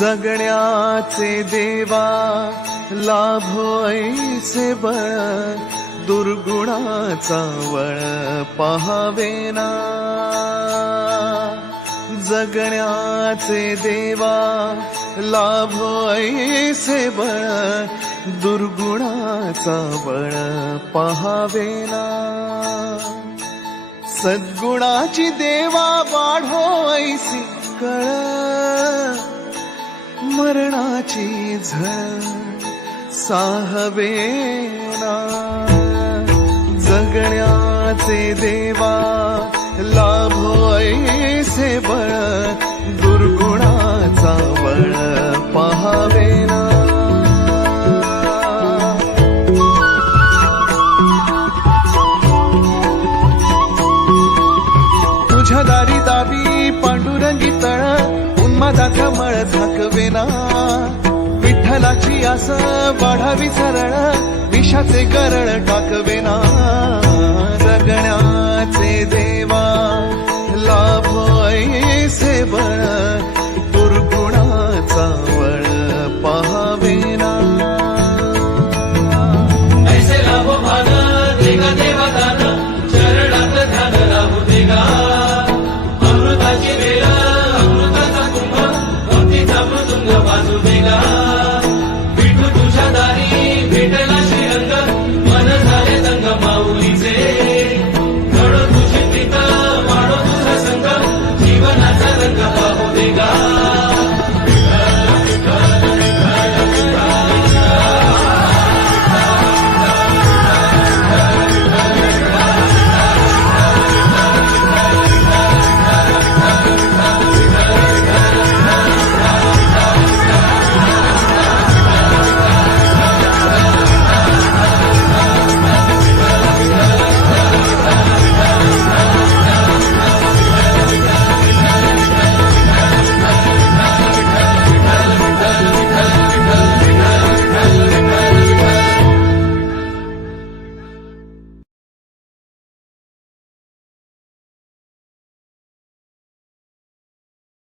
जगण्याचे देवा लाभो ऐसे बळ, दुर्गुणाचा वळ पहावेना. जगण्याचे देवा लाभो ऐसे बळ, दुर्गुणाचा बळ पहावेना. सद्गुणाची देवा वाढो ऐसी कळ, मरणाची झळ साहवेना. जगण्याचे देवा लाभो ऐसे बळ, दुर्गुणाचा बळ पहावेना. तुझ्या दारी दावी पांडुरंगी तळ, उन्मादाचा मळ झाकवेना. विठ्ठलाची आस वाढावी सरळ, विषाचे गरळ टाकवेना. जगण्याचे देवा लाभो ऐसे बळ, दुर्गुणाचा बळ पहावेना. ऐसे लाभो भान देगा देवा दान, चरणात ध्यान राहू देगा. अमृताची वेळ अमृताचा कुंभ, भक्तीचा मृदुंग वाजू देगा. विठू तुझ्या दारी भेटला श्रीरंग, मन झाले दंग माऊलीचे. घडो तुझी प्रीत वाढो तुझा संग, जीवनाचा रंग पाहू देगा.